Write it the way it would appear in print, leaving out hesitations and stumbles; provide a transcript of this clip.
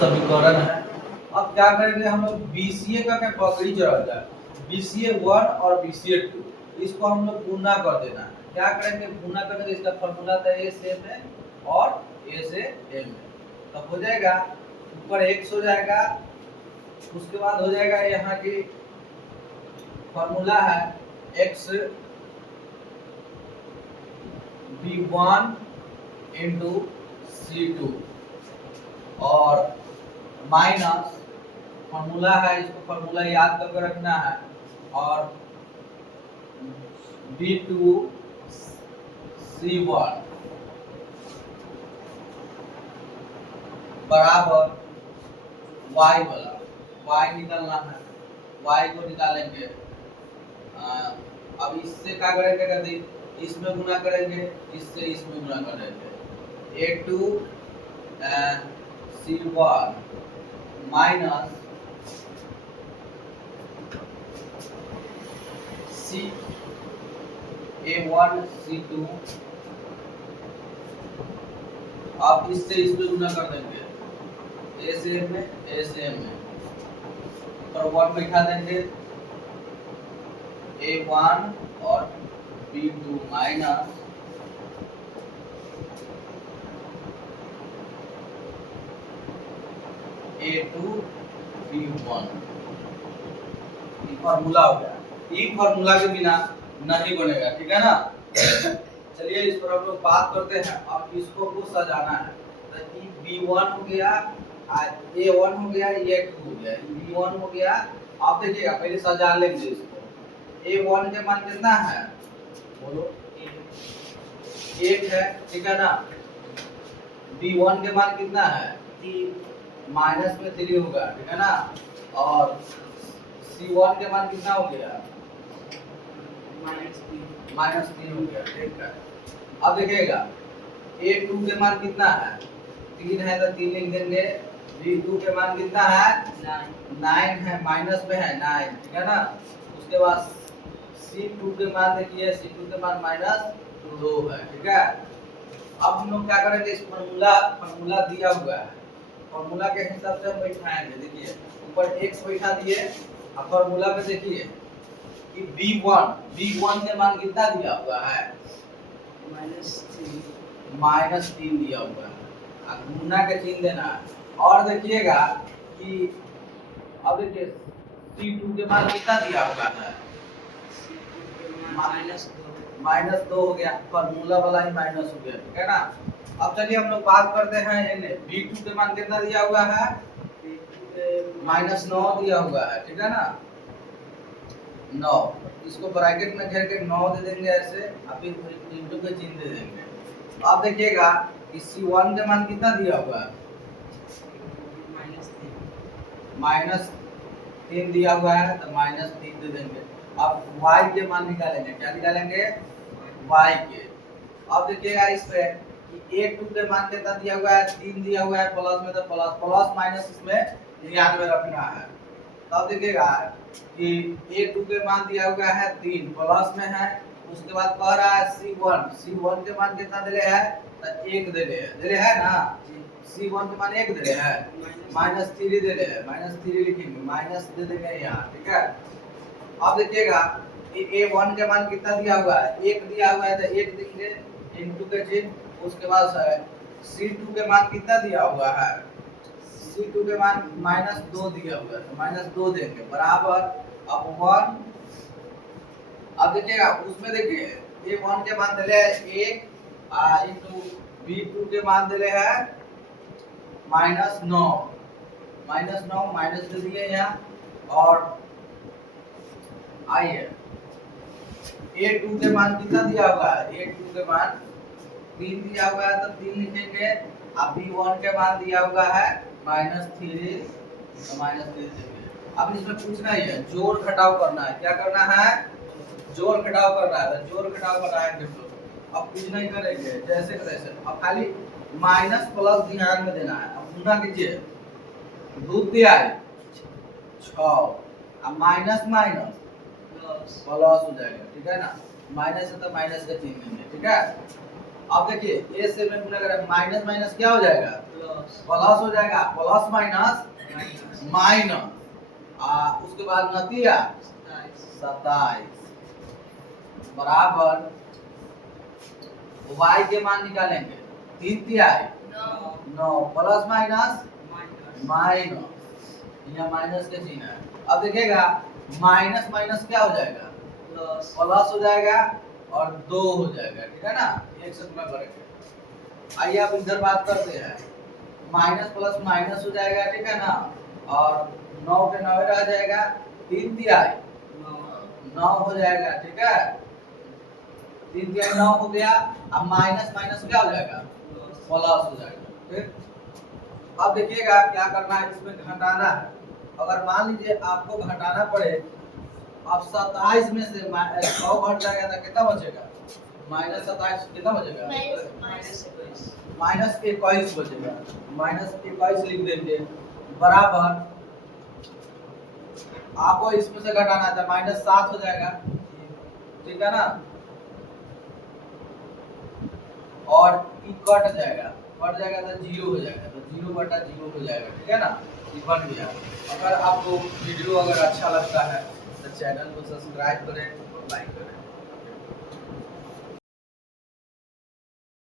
समीकरण है। अब क्या करेंगे हम लोग BCA का क्या पकड़ी चढ़ा है, BCA 1 और BCA 2 इसको हम लोग गुना कर देना है। क्या करेंगे, गुना करेंगे, इसका फॉर्मूला था A से M है और A से M है, तब हो जाएगा ऊपर x हो जाएगा, उसके बाद हो जाएगा यहाँ की फॉर्मूला है x B1 इंटू C2 और माइनस फॉर्मूला है, इसको फॉर्मूला याद करके रखना है, और B2 C1 बराबर y वाला, y निकालना है, y को निकालेंगे। अब इससे क्या करेंगे, कहते इसमें गुना करेंगे, इससे इसमें गुना करेंगे। A2 C1 minus A1 C2, अब इससे इसमें गुना कर देंगे, A से M में, A से M में, और 1 बैठा देंगे, A1 और B2 माइनस A2 B1। ये फॉर्मूला हो गया। ये फॉर्मूला के बिना नहीं बनेगा, ठीक है ना। चलिए इस पर हम लोग बात करते हैं। अब इसको को सजाना है, तो ये B1 हो गया, A1 हो गया, A2 हो गया, B1 हो गया। आप देखिएगा, पहले सजा लेंगे इसको। A1 के मान कितना है, बोलो, 1 है, ठीक है ना। B1 के मान कितना है, माइनस में 3 होगा, ठीक है ना। और C1 के मान कितना हो गया, -3 हो गया, ठीक है। अब देखिएगा A2 के मान कितना है, 3 है, तो 3 लिख देंगे। B2 के मान कितना है, 9 है, माइनस में है 9, ठीक है ना। उसके बाद C2 के मान देखिए, C2 के मान -2 है, ठीक है। अब हम लोग क्या करेंगे, इस फॉर्मूला दिया हुआ है, फॉर्मूला के हिसाब से हम बैठाएंगे। देखिए ऊपर x बैठा दिए, अब फॉर्मूला पे देखिए कि B1 के मान कितना दिया हुआ है, -3 दिया हुआ है, गुना के चिन्ह देना है। और देखिएगा कि अब देखिए C2 के मान कितना दिया हुआ है, -2 हो गया, फॉर्मूला वाला ही माइनस हो गया, ठीक है ना। अब चलिए हम लोग बात करते हैं B2 के मान कितना दिया हुआ है, -9 दिया हुआ है, ठीक है ना, 9। इसको ब्रैकेट में घेर के 9 दे देंगे ऐसे, अभी इंटू के चिन्ह दे देंगे। अब देखिएगा कि C1 के मान कितना दिया हुआ है, -3 दिया हुआ है, तो -3 दे देंगे। अब y के मान निकालेंगे, क्या निकालेंगे, y के। अब देखिएगा इस पे कि A2 के मान कितना दिया हुआ है, 3 दिया हुआ है, प्लस में तो प्लस माइनस इसमें ध्यान में रखना है। तब देखिएगा कि A2 के मान दिया हुआ है 3, प्लस में है। उसके बाद कह रहा है C1 के मान कितना दे है, तो 1 दे है ना। C1 के मान 1 दे है, -3 दे है, -3 लिखेंगे, माइनस दे देंगे यहाँ, ठीक है। अब देखिएगा A1 के मान कितना दिया हुआ है, 1 दिया हुआ है, तो 1 देंगे इनटू के चिन्ह। उसके बाद C2 के मान कितना दिया हुआ है, C2 के मान -2 दिया हुआ है, तो -2 देंगे, बराबर अब 1। अब देखिएगा उसमें देखिए A1 के मान दिले है 1 इनटू B2 के मान दिले है -9 माइनस दे दिए यहाँ। और आइए A2 के मान कितना दिया हुआ है, A2 के मान 3 दिया हुआ है, तो 3 लिखेंगे। अब B1 के मान दिया हुआ है -3, तो -3 देंगे। अब इसमें पूछना ही है, जोड़ घटाव करना है। क्या करना है, जोड़ घटाव करना है, तो जोड़ घटाव बनाएंगे हम लोग। अब कुछ नहीं करेंगे, जैसे तैसे, अब खाली माइनस प्लस ध्यान में देना है। अब गुना कीजिए, 2 दिया है 6, अब माइनस प्लस हो जाएगा, ठीक है ना। माइनस है तो माइनस का चिन्ह लेंगे, ठीक है। अब देखिए ए से में गुना करें, माइनस माइनस क्या हो जाएगा, प्लस हो जाएगा, प्लस माइनस माइनस, उसके बाद नतिया 27 बराबर y के मान निकालेंगे, 3 तिहाई 9 प्लस माइनस माइनस, यहाँ माइनस के चिन्ह है। अब देखिएगा माइनस माइनस क्या हो जाएगा, प्लस हो जाएगा और 2 हो जाएगा, ठीक है ना, एक से गुणा करेंगे। आइए अब इधर बात करते हैं, माइनस प्लस माइनस हो जाएगा, ठीक है ना, और 9 के 9 रह जाएगा, 3 तिहाई 9 हो जाएगा, ठीक है, 3 तिहाई 9 हो गया। अब माइनस माइनस क्या हो जाएगा, प्लस हो जाएगा, ठीक। अब देखिएगा क्या करना है, इसमें घटाना है। अगर मान लीजिए आपको घटाना पड़े, अब 27 में से 100 घट जाएगा तो कितना बचेगा, माइनस 27 कितना बचेगा, माइनस 21 बचेगा, माइनस 21 लिख देंगे बराबर, आपको इसमें से घटाना था, माइनस 7 हो जाएगा, ठीक है ना, और ई कट जाएगा तो 0 हो जाएगा, तो 0/0 हो जाएगा, ठीक है ना, ये बन गया। अगर आपको वीडियो अगर अच्छा लगता है तो चैनल को सब्सक्राइब करें और लाइक करें।